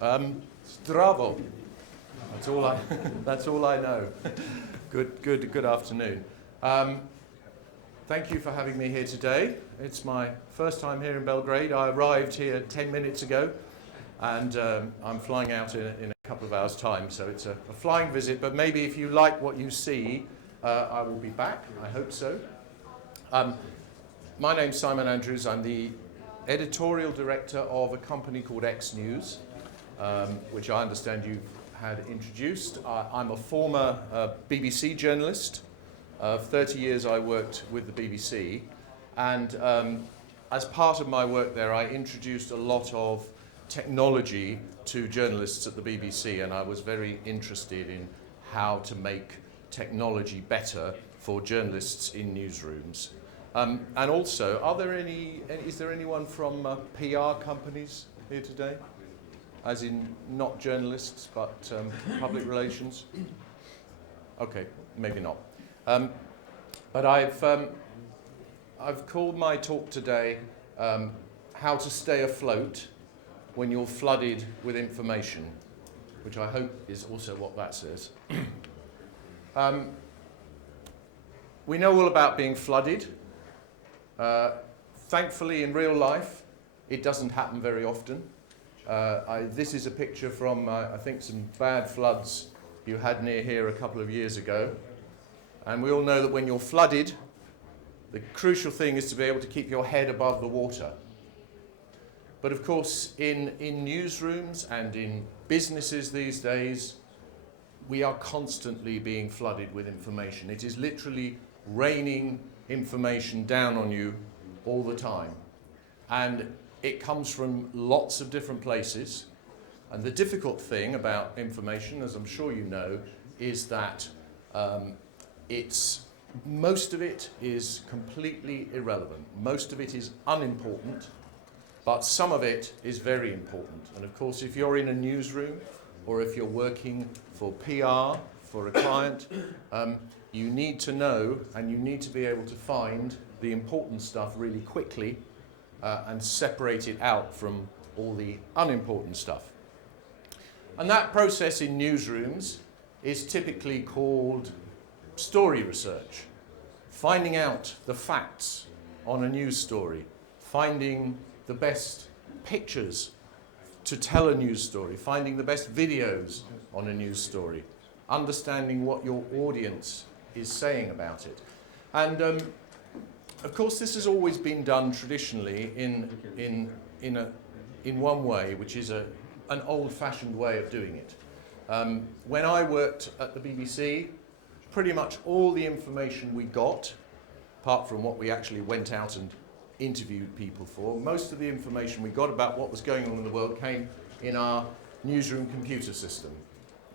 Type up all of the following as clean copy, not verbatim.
Zdravo. That's all I know. Good afternoon. Thank you for having me here today. It's my first time here in Belgrade. I arrived here 10 minutes ago, and I'm flying out in a couple of hours' time, so it's a flying visit, but maybe if you like what you see, I will be back. I hope so. My name's Simon Andrews. I'm the editorial director of a company called x.news, which I understand you've had introduced. I'm a former BBC journalist. 30 years I worked with the BBC, and as part of my work there I introduced a lot of technology to journalists at the BBC, and I was very interested in how to make technology better for journalists in newsrooms. And also, is there anyone from PR companies here today? As in not journalists, but public relations? Okay, maybe not. But I've called my talk today How to Stay Afloat When You're Flooded with Information, which I hope is also what that says. We know all about being flooded. Thankfully, in real life, it doesn't happen very often. This is a picture from, I think, some bad floods you had near here a couple of years ago. And we all know that when you're flooded, the crucial thing is to be able to keep your head above the water. But of course, in newsrooms and in businesses these days, we are constantly being flooded with information. It is literally raining information down on you all the time. And it comes from lots of different places. And the difficult thing about information, as I'm sure you know, is that most of it is completely irrelevant. Most of it is unimportant, but some of it is very important. And of course, if you're in a newsroom or if you're working for PR, for a client, you need to know and you need to be able to find the important stuff really quickly and separate it out from all the unimportant stuff. And that process in newsrooms is typically called story research, finding out the facts on a news story, finding the best pictures to tell a news story, finding the best videos on a news story, understanding what your audience is saying about it. And of course, this has always been done traditionally in one way, which is an old-fashioned way of doing it. When I worked at the BBC, pretty much all the information we got, apart from what we actually went out and interviewed people for, most of the information we got about what was going on in the world came in our newsroom computer system.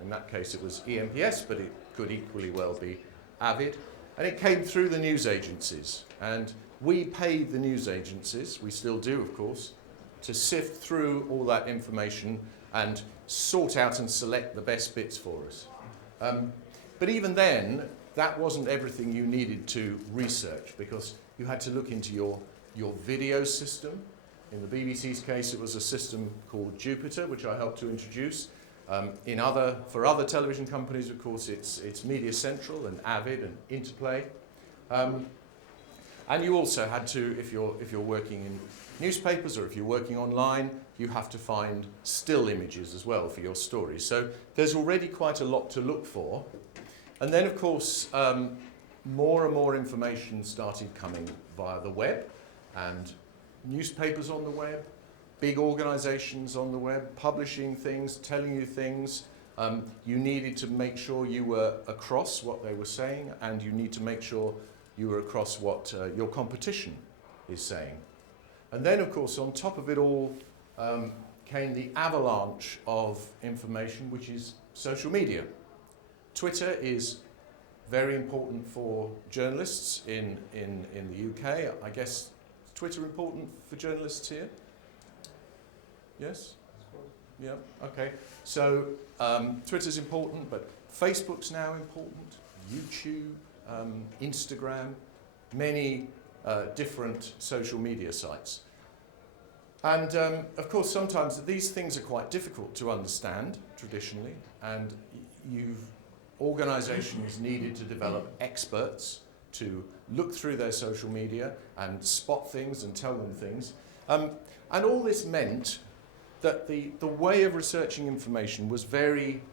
In that case it was EMPS, but it could equally well be Avid. And it came through the news agencies. And we paid the news agencies, we still do of course, to sift through all that information and sort out and select the best bits for us. But even then, that wasn't everything you needed to research, because you had to look into your video system. In the BBC's case, it was a system called Jupiter, which I helped to introduce. For other television companies, of course, it's Media Central and Avid and Interplay. And you also had to, if you're working in newspapers or if you're working online, you have to find still images as well for your stories. So there's already quite a lot to look for. And then, of course, more and more information started coming via the web, and newspapers on the web, big organizations on the web, publishing things, telling you things. You needed to make sure you were across what they were saying, and you need to make sure you were across what your competition is saying. And then, of course, on top of it all came the avalanche of information, which is social media. Twitter is very important for journalists in the UK. I guess, is Twitter important for journalists here? Yes? Yeah, okay. So Twitter's important, but Facebook's now important, YouTube, Instagram, many different social media sites. And of course, sometimes these things are quite difficult to understand traditionally, and organisations needed to develop experts to look through their social media and spot things and tell them things. And all this meant that the way of researching information was very,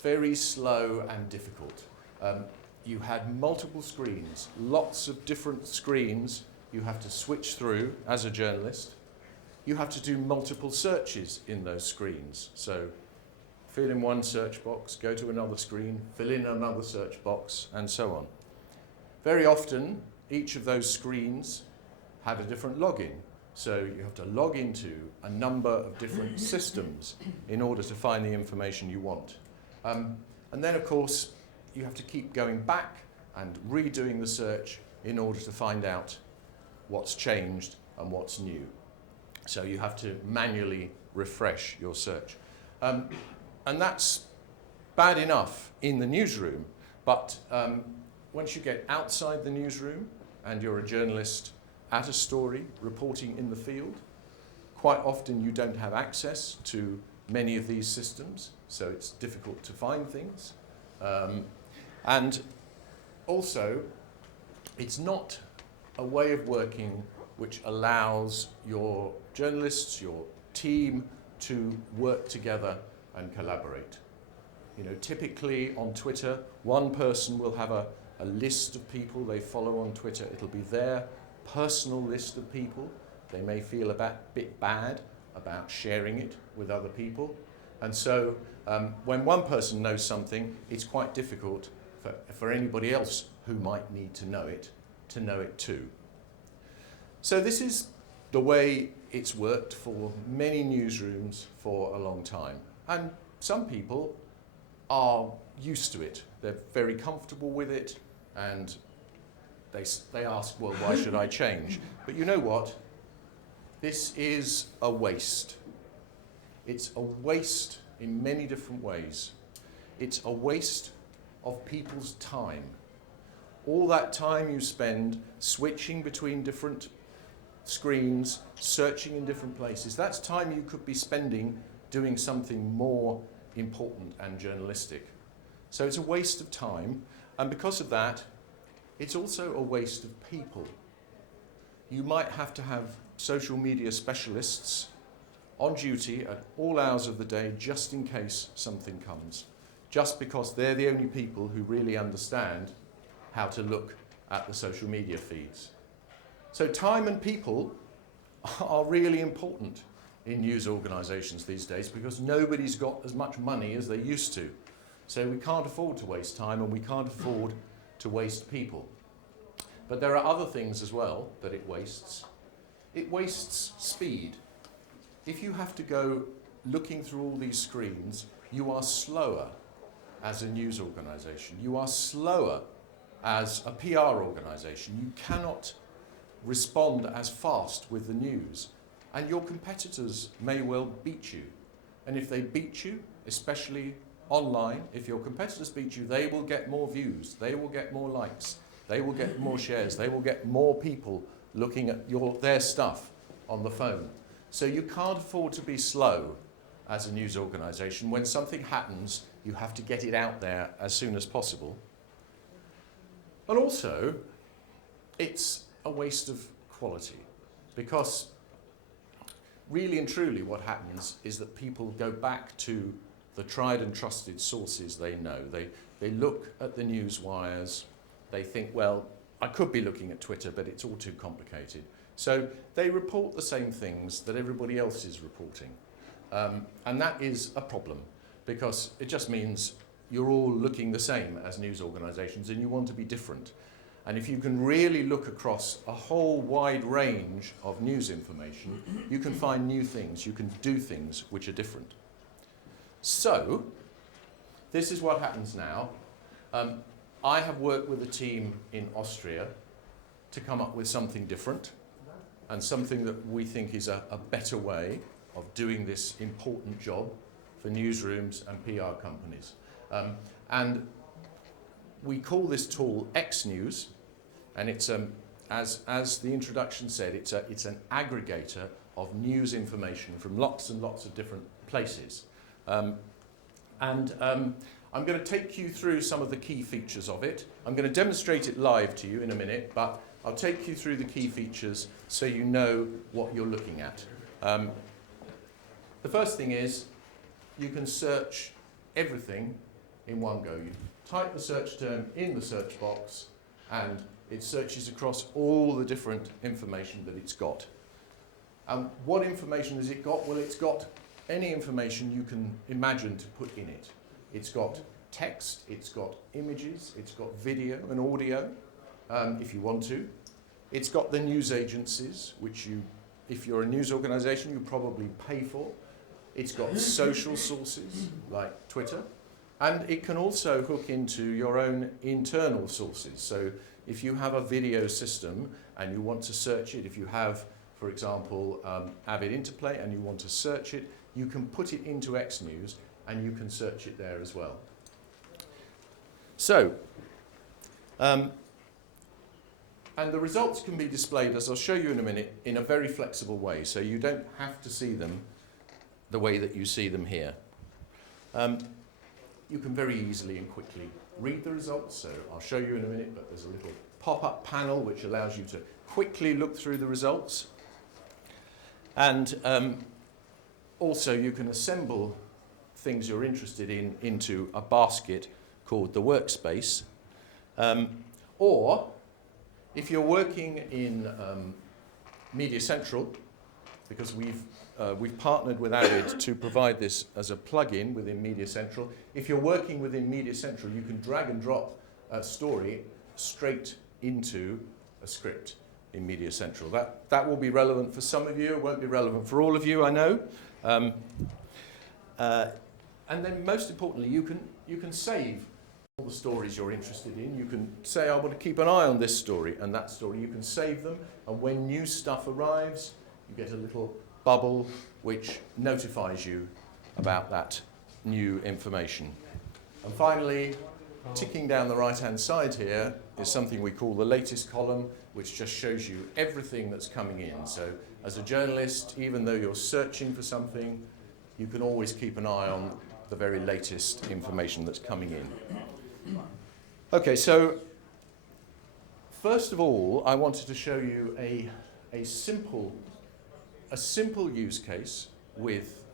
very slow and difficult. You had multiple screens, lots of different screens you have to switch through as a journalist. You have to do multiple searches in those screens. So fill in one search box, go to another screen, fill in another search box, and so on. Very often, each of those screens had a different login. So you have to log into a number of different systems in order to find the information you want. And then, of course, you have to keep going back and redoing the search in order to find out what's changed and what's new. So you have to manually refresh your search. And that's bad enough in the newsroom, but once you get outside the newsroom and you're a journalist at a story reporting in the field, quite often you don't have access to many of these systems, so it's difficult to find things. And also, it's not a way of working which allows your journalists, your team, to work together and collaborate. You know, typically on Twitter, one person will have a list of people they follow on Twitter. It'll be their personal list of people. They may feel a bit bad about sharing it with other people. And so when one person knows something, it's quite difficult for anybody else who might need to know it too. So this is the way it's worked for many newsrooms for a long time. And some people are used to it. They're very comfortable with it, and they ask, well, why should I change? But you know what? This is a waste. It's a waste in many different ways. It's a waste of people's time. All that time you spend switching between different screens, searching in different places, that's time you could be spending doing something more important and journalistic. So it's a waste of time, and because of that, it's also a waste of people. You might have to have social media specialists on duty at all hours of the day just in case something comes, just because they're the only people who really understand how to look at the social media feeds. So time and people are really important in news organisations these days because nobody's got as much money as they used to. So we can't afford to waste time and we can't afford to waste people. But there are other things as well that it wastes. It wastes speed. If you have to go looking through all these screens, you are slower as a news organisation. You are slower as a PR organisation. You cannot respond as fast with the news. And your competitors may well beat you. And if they beat you, especially online, if your competitors beat you, they will get more views, they will get more likes, they will get more shares, they will get more people looking at their stuff on the phone. So you can't afford to be slow as a news organisation. When something happens, you have to get it out there as soon as possible. And also, it's a waste of quality, because really and truly what happens is that people go back to the tried and trusted sources they know. They look at the news wires, they think, well, I could be looking at Twitter, but it's all too complicated. So they report the same things that everybody else is reporting. And that is a problem, because it just means you're all looking the same as news organisations and you want to be different. And if you can really look across a whole wide range of news information, you can find new things, you can do things which are different. So, this is what happens now. I have worked with a team in Austria to come up with something different and something that we think is a better way of doing this important job for newsrooms and PR companies. And we call this tool x.news, and it's as the introduction said, it's an aggregator of news information from lots and lots of different places. I'm going to take you through some of the key features of it. I'm going to demonstrate it live to you in a minute, but I'll take you through the key features so you know what you're looking at. The first thing is you can search everything in one go. You type the search term in the search box and it searches across all the different information that it's got. What information has it got? Well, it's got any information you can imagine to put in it. It's got text, it's got images, it's got video and audio, if you want to. It's got the news agencies, which you, if you're a news organisation, you probably pay for. It's got social sources, like Twitter. And it can also hook into your own internal sources. So if you have a video system and you want to search it, if you have, for example, Avid Interplay and you want to search it, you can put it into X.news and you can search it there as well. So, and the results can be displayed, as I'll show you in a minute, in a very flexible way. So you don't have to see them the way that you see them here. You can very easily and quickly read the results. So I'll show you in a minute, but there's a little pop-up panel which allows you to quickly look through the results. And also you can assemble things you're interested in into a basket called the workspace. Or if you're working in Media Central, because we've partnered with Avid to provide this as a plug-in within Media Central. If you're working within Media Central, you can drag and drop a story straight into a script in Media Central. That will be relevant for some of you. It won't be relevant for all of you, I know. And then most importantly, you can save all the stories you're interested in. You can say, I want to keep an eye on this story and that story. You can save them, and when new stuff arrives, you get a little bubble which notifies you about that new information. And finally, ticking down the right-hand side here is something we call the latest column, which just shows you everything that's coming in. So as a journalist, even though you're searching for something, you can always keep an eye on the very latest information that's coming in. Okay, so first of all, I wanted to show you a simple use case with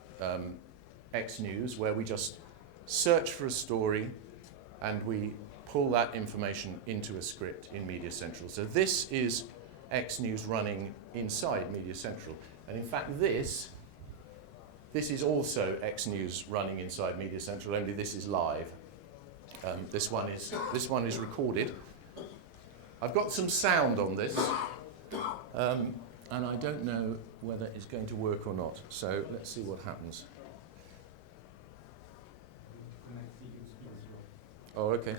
X.news, where we just search for a story and we pull that information into a script in Media Central. So this is X.news running inside Media Central. And in fact, this is also X.news running inside Media Central, only this is live. This one is recorded. I've got some sound on this, and I don't know whether it's going to work or not. So let's see what happens. Oh, okay.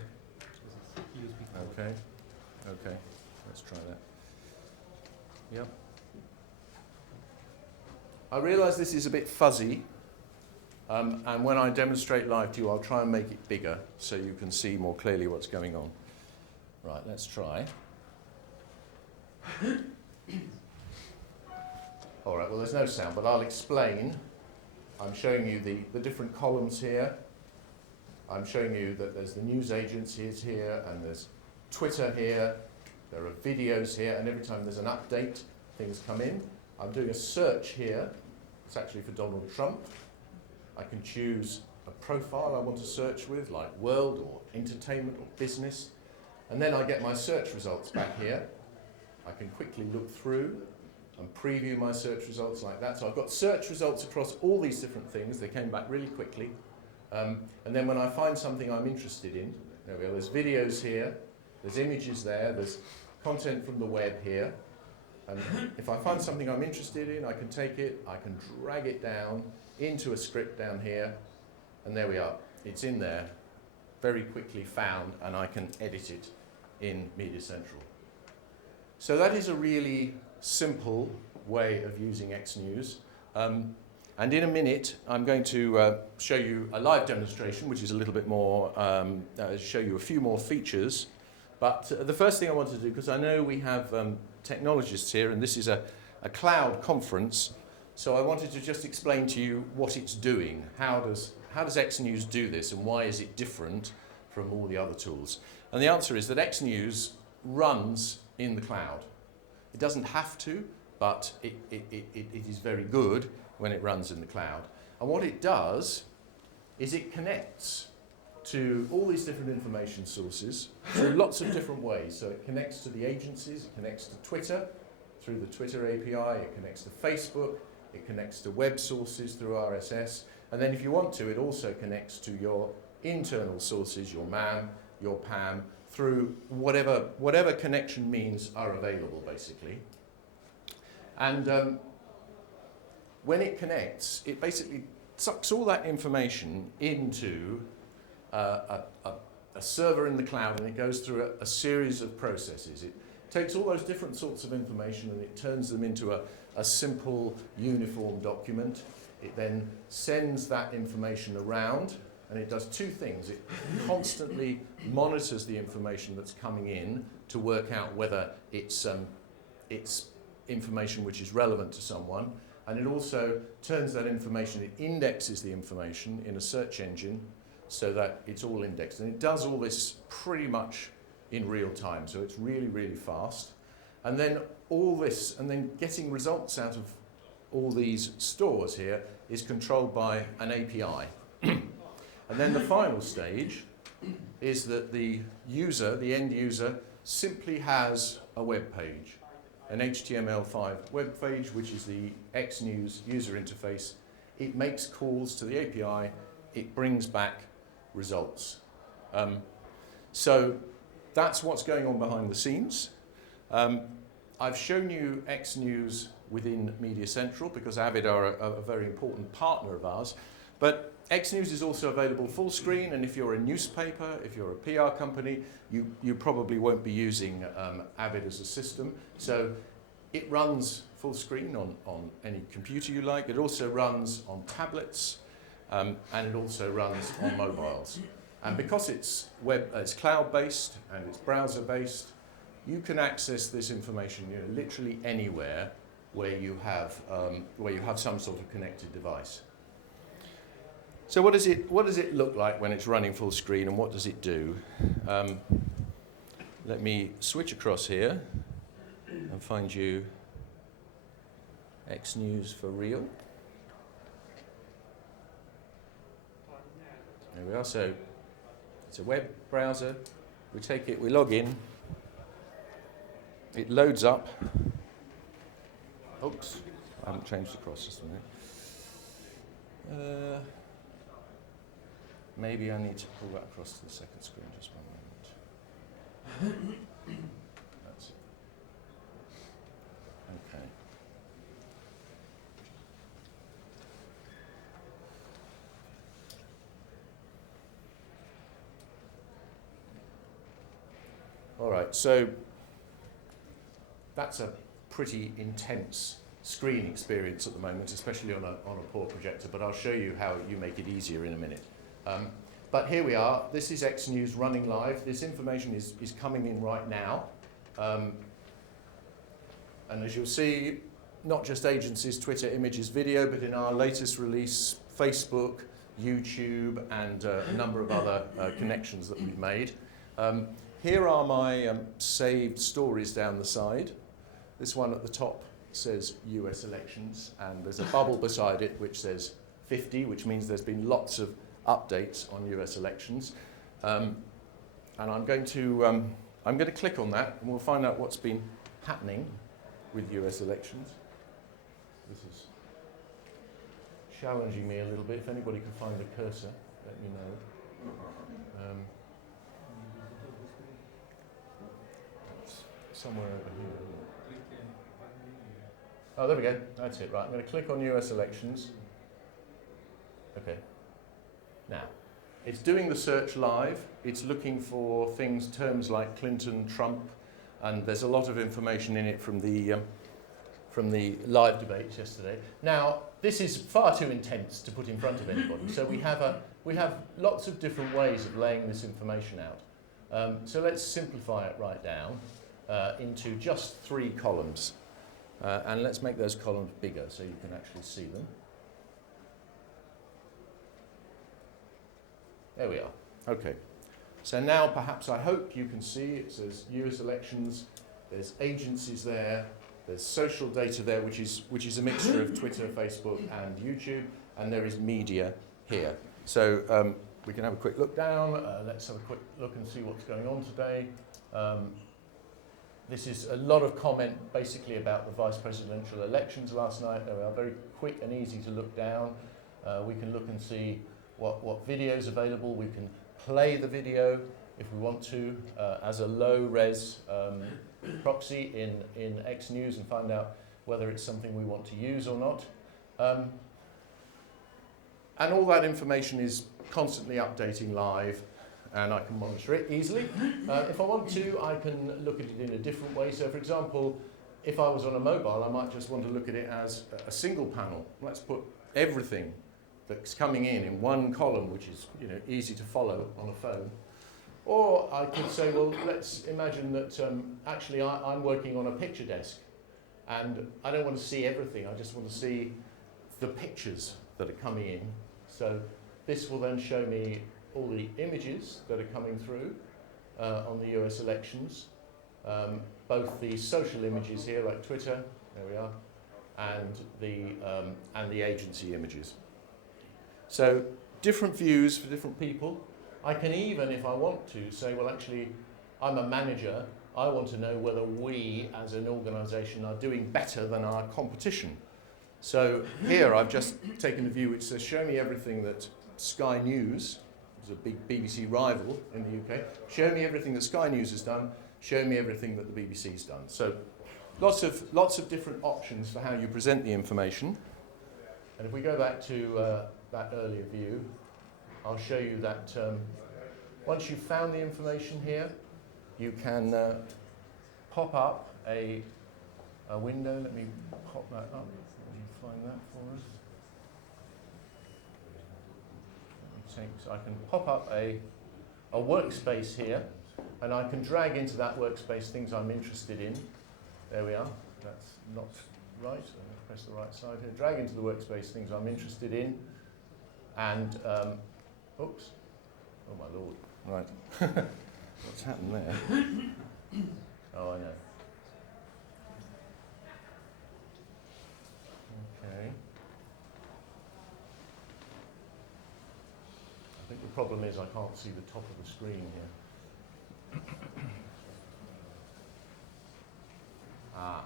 Okay. Okay. Let's try that. Yep. I realise this is a bit fuzzy, and when I demonstrate live to you, I'll try and make it bigger so you can see more clearly what's going on. Right, let's try. All right, well, there's no sound, but I'll explain. I'm showing you the different columns here. I'm showing you that there's the news agencies here, and there's Twitter here, there are videos here, and every time there's an update, things come in. I'm doing a search here. It's actually for Donald Trump. I can choose a profile I want to search with, like world or entertainment or business. And then I get my search results back here. I can quickly look through and preview my search results like that. So I've got search results across all these different things. They came back really quickly. And then when I find something I'm interested in, there we go, there's videos here, there's images there, there's content from the web here. And if I find something I'm interested in, I can take it, I can drag it down into a script down here, and there we are. It's in there, very quickly found, and I can edit it in Media Central. So that is a really simple way of using X.news. And in a minute, I'm going to show you a live demonstration, which is a little bit more, show you a few more features. But the first thing I want to do, because I know we have technologists here, and this is a cloud conference, So I wanted to just explain to you what it's doing. How does x.news do this, and why is it different from all the other tools? And the answer is that x.news runs in the cloud. It doesn't have to, but it is very good when it runs in the cloud. And what it does is it connects to all these different information sources through lots of different ways. So it connects to the agencies, it connects to Twitter through the Twitter API, it connects to Facebook, it connects to web sources through RSS, and then if you want to, it also connects to your internal sources, your MAM, your PAM, through whatever connection means are available, basically. And when it connects, it basically sucks all that information into a server in the cloud, and it goes through a series of processes. It takes all those different sorts of information and it turns them into a simple, uniform document. It then sends that information around, and it does two things. It constantly monitors the information that's coming in to work out whether it's information which is relevant to someone, and it also turns that information, it indexes the information in a search engine so that it's all indexed. And it does all this pretty much in real time, so it's really, really fast. And then all this, and then getting results out of all these stores here is controlled by an API. And then the final stage is that the user, the end user, simply has a web page, an HTML5 web page, which is the x.news user interface. It makes calls to the API, it brings back results. So that's what's going on behind the scenes. I've shown you x.news within Media Central because Avid are a very important partner of ours, but x.news is also available full screen, and if you're a newspaper, if you're a PR company, you probably won't be using Avid as a system. So it runs full screen on any computer you like. It also runs on tablets, and it also runs on mobiles. And because it's cloud-based and it's browser-based, you can access this information literally anywhere where you have some sort of connected device. So what does it look like when it's running full screen, and what does it do? Let me switch across here and find you x.news for real. There we are. So it's a web browser. We take it, we log in. It loads up. Oops, I haven't changed across just a minute. Maybe I need to pull that across to the second screen just one moment. That's it. Okay. All right, so that's a pretty intense screen experience at the moment, especially on a poor projector, but I'll show you how you make it easier in a minute. But here we are. This is x.news running live. This information is coming in right now. And as you'll see, not just agencies, Twitter, images, video, but in our latest release, Facebook, YouTube, and a number of other connections that we've made. Here are my saved stories down the side. This one at the top says US elections, and there's a bubble beside it which says 50, which means there's been lots of updates on US elections. And I'm going to click on that, and we'll find out what's been happening with US elections. This is challenging me a little bit. If anybody can find the cursor, let me know. Somewhere over here. Oh, there we go. That's it. Right. I'm going to click on US elections. Okay. Now, it's doing the search live. It's looking for terms like Clinton, Trump, and there's a lot of information in it from the live debates yesterday. Now, this is far too intense to put in front of anybody. So we have lots of different ways of laying this information out. So let's simplify it right down into just 3 columns. And let's make those columns bigger so you can actually see them. There we are. Okay. So now perhaps I hope you can see it says US elections, there's agencies there, there's social data there, which is a mixture of Twitter, Facebook and YouTube, and there is media here. So we can have a quick look down. Let's have a quick look and see what's going on today. This is a lot of comment basically about the vice presidential elections last night. They are very quick and easy to look down. We can look and see what video is available. We can play the video if we want to as a low-res proxy in X.news and find out whether it's something we want to use or not. And all that information is constantly updating live, and I can monitor it easily. If I want to, I can look at it in a different way. So for example, if I was on a mobile, I might just want to look at it as a single panel. Let's put everything that's coming in one column, which is easy to follow on a phone. Or I could say, well, let's imagine that actually I'm working on a picture desk, and I don't want to see everything. I just want to see the pictures that are coming in. So this will then show me all the images that are coming through on the US elections, both the social images here, like Twitter, there we are, and the agency images. So different views for different people. I can even, if I want to, say, well, actually, I'm a manager. I want to know whether we, as an organisation, are doing better than our competition. So here I've just taken a view which says, show me everything that Sky News, who's a big BBC rival in the UK, show me everything that Sky News has done, show me everything that the BBC's done. So lots of different options for how you present the information. And if we go back to that earlier view, I'll show you that once you've found the information here, you can pop up a window. Let me pop that up. Let me find that for us. So I can pop up a workspace here, and I can drag into that workspace things I'm interested in. There we are. That's not right. So press the right side here. Drag into the workspace things I'm interested in, and oops. Oh my lord. Right. What's happened there? Oh, I know. Okay. I think the problem is I can't see the top of the screen here. I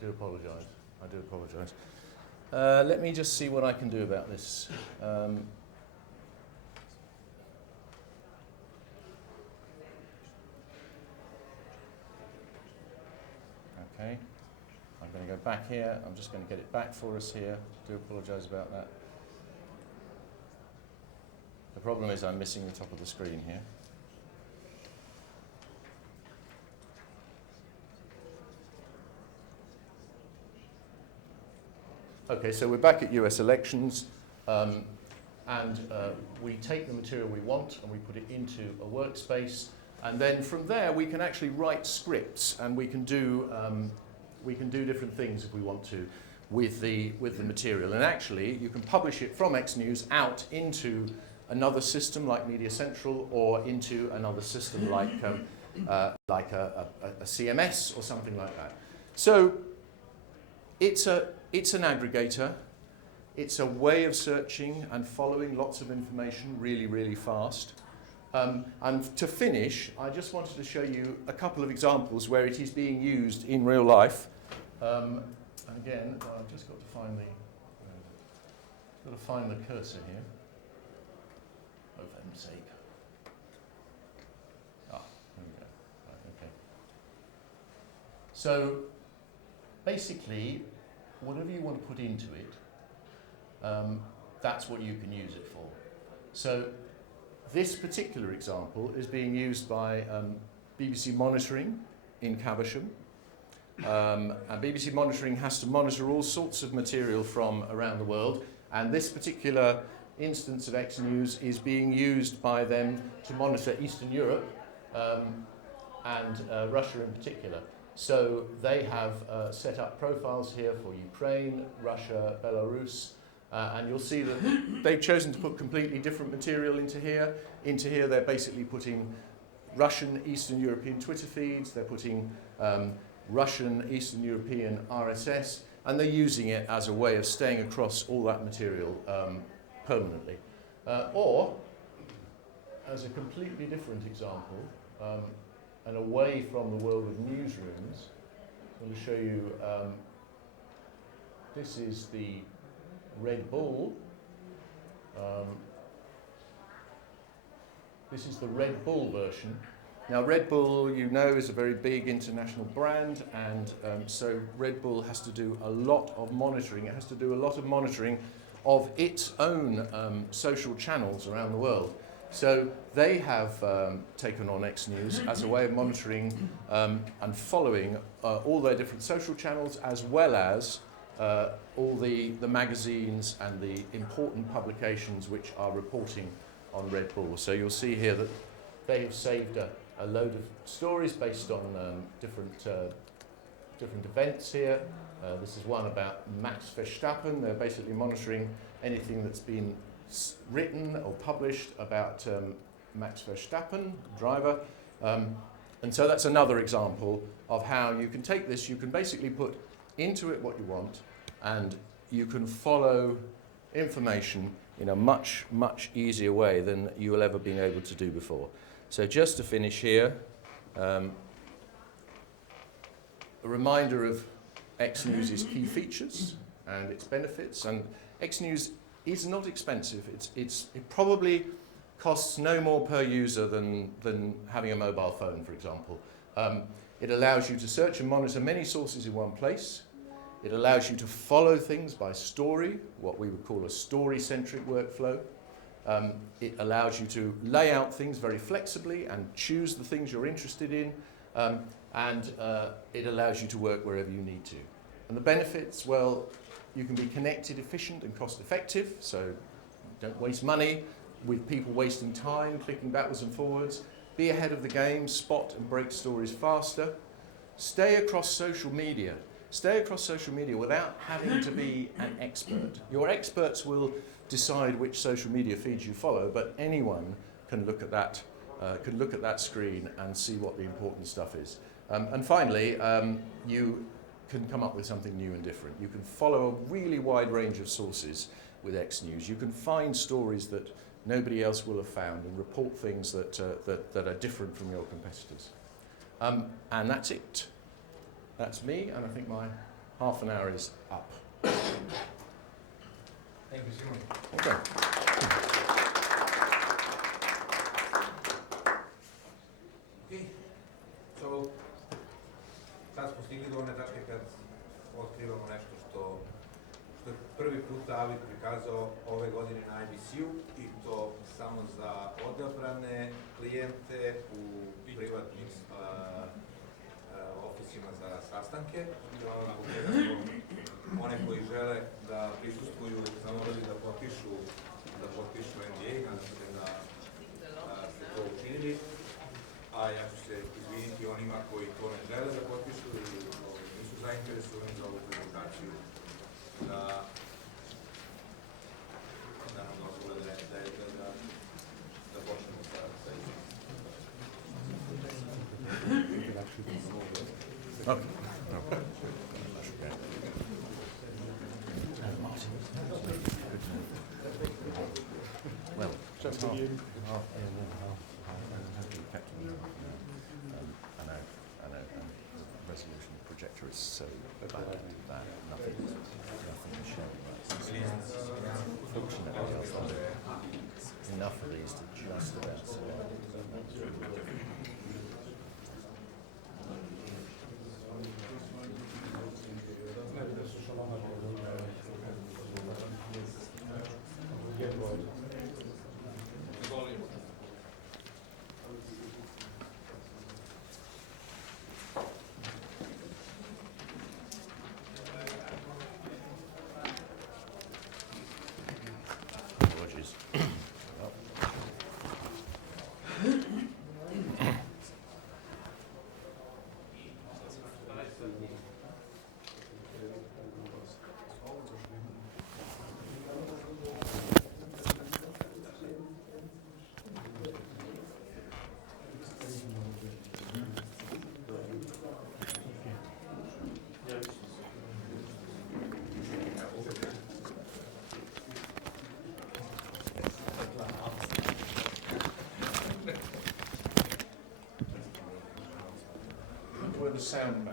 do apologise. I do apologise. Let me just see what I can do about this. Okay, I'm going to go back here. I'm just going to get it back for us here. I do apologise about that. The problem is I'm missing the top of the screen here. Okay, so we're back at US elections, and we take the material we want and we put it into a workspace, and then from there we can actually write scripts, and we can do different things if we want to with the material. And actually, you can publish it from X.news out into another system like Media Central, or into another system like a CMS or something like that. So it's an aggregator. It's a way of searching and following lots of information really, really fast. And to finish, I just wanted to show you a couple of examples where it is being used in real life. And again, I've just got to find the cursor here. Oh, for heaven's sake. Ah, there we go. Right, okay. So basically, whatever you want to put into it, that's what you can use it for. So this particular example is being used by BBC Monitoring in Caversham. And BBC Monitoring has to monitor all sorts of material from around the world, and this particular instance of X.news is being used by them to monitor Eastern Europe and Russia in particular. So they have set up profiles here for Ukraine, Russia, Belarus, and you'll see that they've chosen to put completely different material into here. Into here they're basically putting Russian Eastern European Twitter feeds, they're putting Russian Eastern European RSS, and they're using it as a way of staying across all that material permanently. Or, as a completely different example, and away from the world of newsrooms, I'm going to show you, this is the Red Bull. This is the Red Bull version. Now Red Bull, you know, is a very big international brand, and so Red Bull has to do a lot of monitoring. It has to do a lot of monitoring of its own social channels around the world. So they have taken on x.news as a way of monitoring and following all their different social channels, as well as all the magazines and the important publications which are reporting on Red Bull. So you'll see here that they have saved a load of stories based on different events here. This is one about Max Verstappen. They're basically monitoring anything that's been written or published about Max Verstappen, driver. And so that's another example of how you can take this, you can basically put into it what you want, and you can follow information in a much, much easier way than you will ever been able to do before. So just to finish here, a reminder of x.news' key features and its benefits. And x.news is not expensive. It probably costs no more per user than having a mobile phone, for example. It allows you to search and monitor many sources in one place. It allows you to follow things by story, what we would call a story-centric workflow. It allows you to lay out things very flexibly and choose the things you're interested in, and it allows you to work wherever you need to. And the benefits, well, you can be connected, efficient and cost effective, so don't waste money with people wasting time, clicking backwards and forwards. Be ahead of the game, spot and break stories faster. Stay across social media. Stay across social media without having to be an expert. Your experts will decide which social media feeds you follow, but anyone can look at that screen and see what the important stuff is. And finally, you can come up with something new and different. You can follow a really wide range of sources with x.news. You can find stories that nobody else will have found and report things that are different from your competitors. And that's it. That's me, and I think my half an hour is up. Thank you, Simon. Okay. Okay. So, sad smo stigli do one tačke kad otkrivamo nešto što je prvi put David prikazao ove godine na IBC-u, i to samo za odabrane klijente u privatnim ofisima za sastanke. Zbog čega smo one koji žele da prisustvuju zamolili da potpišu NDA, nadam se da ste to učinili. A ja ću se izviniti onima koji to ne žele da potpišu ili nisu zainteresovani za ovu prezentaciju, da nam dozvole da počnemo sa izvinom. Okay. Well, just half. I know. Resolution projector is so bad that nothing is showing. Fortunately, enough of these to just about survive. sound